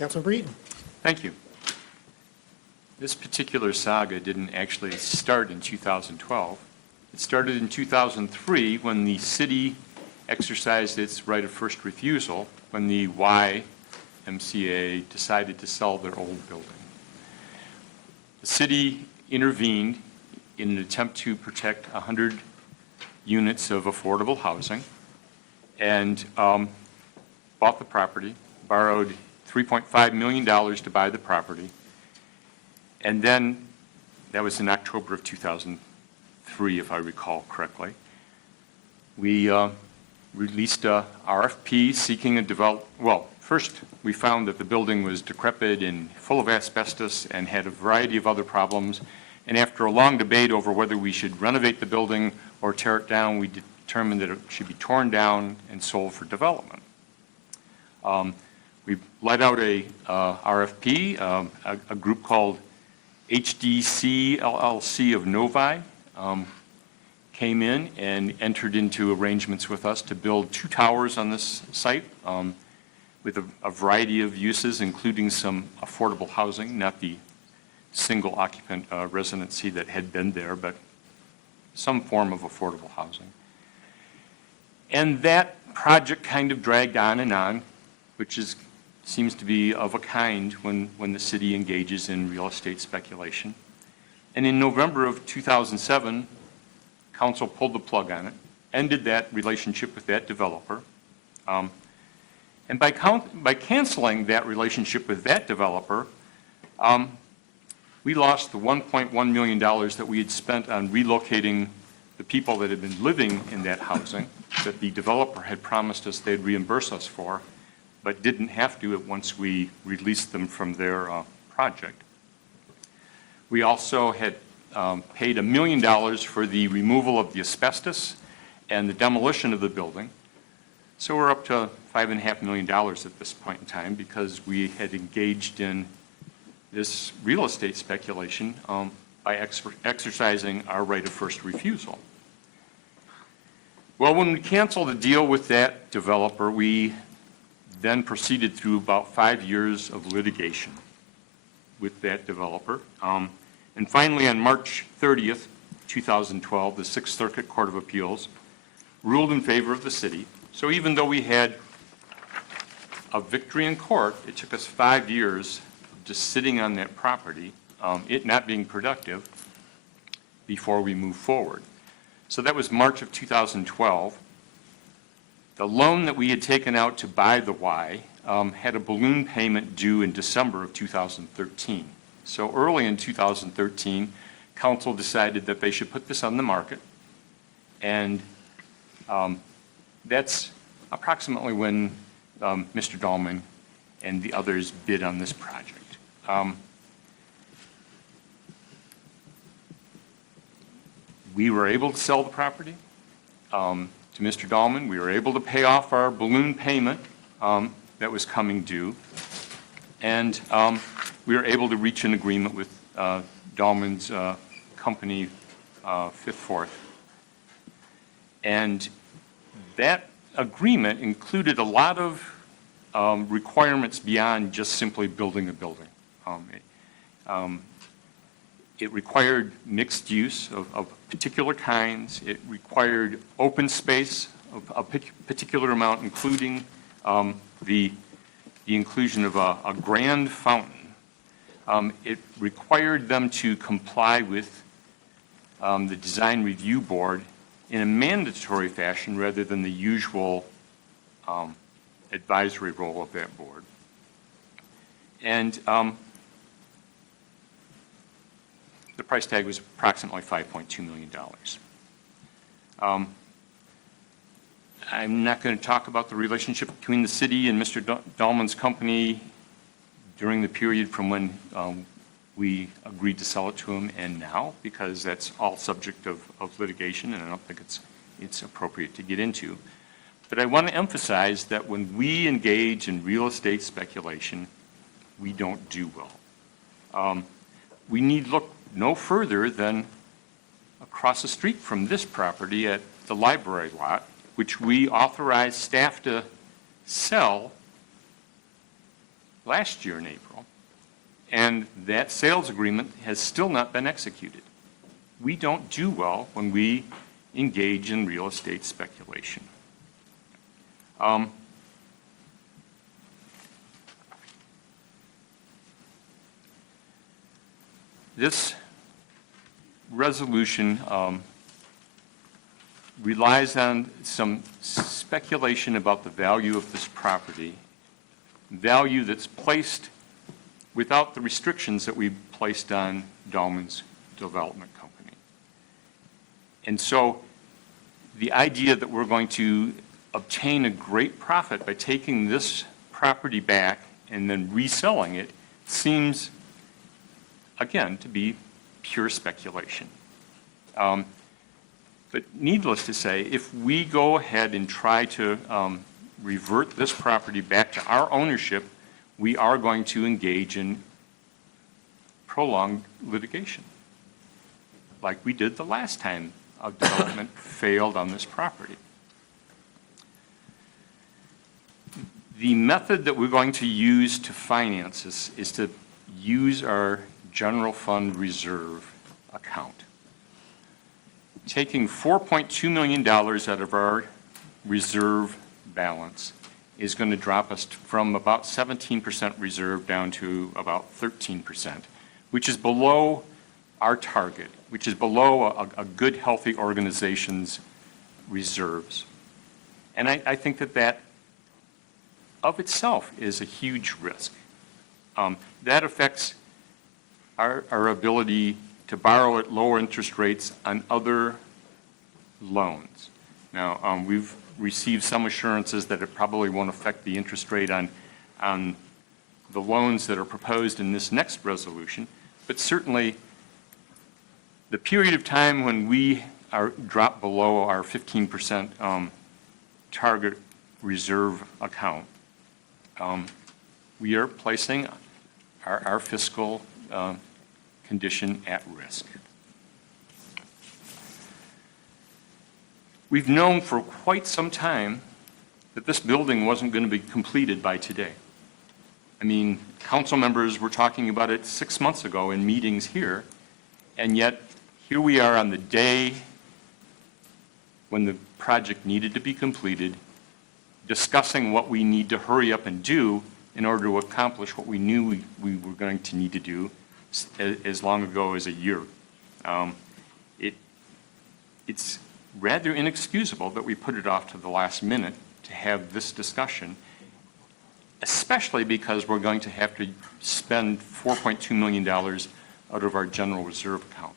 Councilman Breeden. Thank you. This particular saga didn't actually start in 2012. It started in 2003 when the city exercised its right of first refusal when the YMCA decided to sell their old building. The city intervened in an attempt to protect 100 units of affordable housing and bought the property, borrowed $3.5 million to buy the property, and then, that was in October of 2003, if I recall correctly, we released a RFP seeking a first we found that the building was decrepit and full of asbestos and had a variety of other problems, and after a long debate over whether we should renovate the building or tear it down, we determined that it should be torn down and sold for development. We let out a RFP, a group called HDC LLC of Novi came in and entered into arrangements with us to build 2 towers on this site with a variety of uses, including some affordable housing, not the single occupant residency that had been there, but some form of affordable housing. And that project kind of dragged on, which seems to be of a kind when the city engages in real estate speculation. And in November of 2007, council pulled the plug on it, ended that relationship with that developer. And by canceling that relationship with that developer, we lost the $1.1 million that we had spent on relocating the people that had been living in that housing that the developer had promised us they'd reimburse us for, but didn't have to once we released them from their project. We also had paid $1 million for the removal of the asbestos and the demolition of the building. So we're up to $5.5 million at this point in time because we had engaged in this real estate speculation by exercising our right of first refusal. Well, when we canceled the deal with that developer, we then proceeded through about 5 years of litigation with that developer. And finally, on March 30th, 2012, the Sixth Circuit Court of Appeals ruled in favor of the city. So even though we had a victory in court, it took us 5 years of just sitting on that property, it not being productive, before we moved forward. So that was March of 2012. The loan that we had taken out to buy the Y had a balloon payment due in December of 2013. So early in 2013, council decided that they should put this on the market, and that's approximately when Mr. Dahlman and the others bid on this project. We were able to sell the property to Mr. Dahlman. We were able to pay off our balloon payment that was coming due, and we were able to reach an agreement with Dahlman's company, Fifth Fourth. And that agreement included a lot of requirements beyond just simply building a building. It required mixed use of particular kinds. It required open space of a particular amount, including the inclusion of a grand fountain. It required them to comply with the Design Review Board in a mandatory fashion rather than the usual advisory role of that board. And the price tag was approximately $5.2 million. I'm not going to talk about the relationship between the city and Mr. Dahlman's company during the period from when we agreed to sell it to him and now, because that's all subject of litigation, and I don't think it's appropriate to get into. But I want to emphasize that when we engage in real estate speculation, we don't do well. We need look no further than across the street from this property at the library lot, which we authorized staff to sell last year in April, and that sales agreement has still not been executed. We don't do well when we engage in real estate speculation. This resolution relies on some speculation about the value of this property, value that's placed without the restrictions that we placed on Dahlman's Development Company. And so the idea that we're going to obtain a great profit by taking this property back and then reselling it seems, again, to be pure speculation. But needless to say, if we go ahead and try to revert this property back to our ownership, we are going to engage in prolonged litigation, like we did the last time a development failed on this property. The method that we're going to use to finance this is to use our general fund reserve account. Taking $4.2 million out of our reserve balance is going to drop us from about 17% reserve down to about 13%, which is below our target, which is below a good, healthy organization's reserves. And I think that that of itself is a huge risk. That affects our ability to borrow at lower interest rates on other loans. Now, we've received some assurances that it probably won't affect the interest rate on the loans that are proposed in this next resolution, but certainly the period of time when we are dropped below our 15% target reserve account, we are placing our fiscal condition at risk. We've known for quite some time that this building wasn't going to be completed by today. I mean, council members were talking about it 6 months ago in meetings here, and yet here we are on the day when the project needed to be completed, discussing what we need to hurry up and do in order to accomplish what we knew we were going to need to do as long ago as a year. It's rather inexcusable that we put it off to the last minute to have this discussion, especially because we're going to have to spend $4.2 million out of our general reserve account.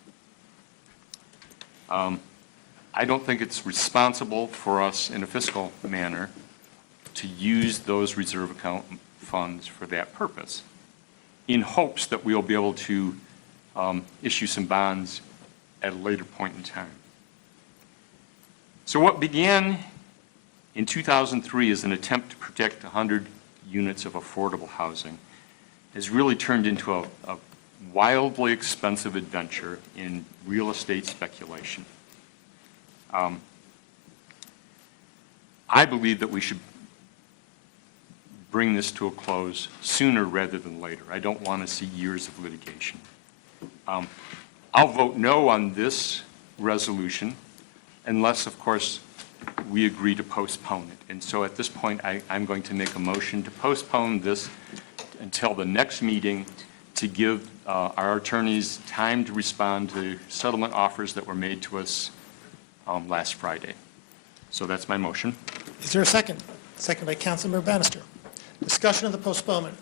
I don't think it's responsible for us in a fiscal manner to use those reserve account funds for that purpose, in hopes that we'll be able to issue some bonds at a later point in time. So what began in 2003 as an attempt to protect 100 units of affordable housing has really turned into a wildly expensive adventure in real estate speculation. I believe that we should bring this to a close sooner rather than later. I don't want to see years of litigation. I'll vote no on this resolution unless, of course, we agree to postpone it. And so at this point, I'm going to make a motion to postpone this until the next meeting to give our attorneys time to respond to settlement offers that were made to us last Friday. So that's my motion. Is there a second? Second by Councilmember Bannister. Discussion of the postponement.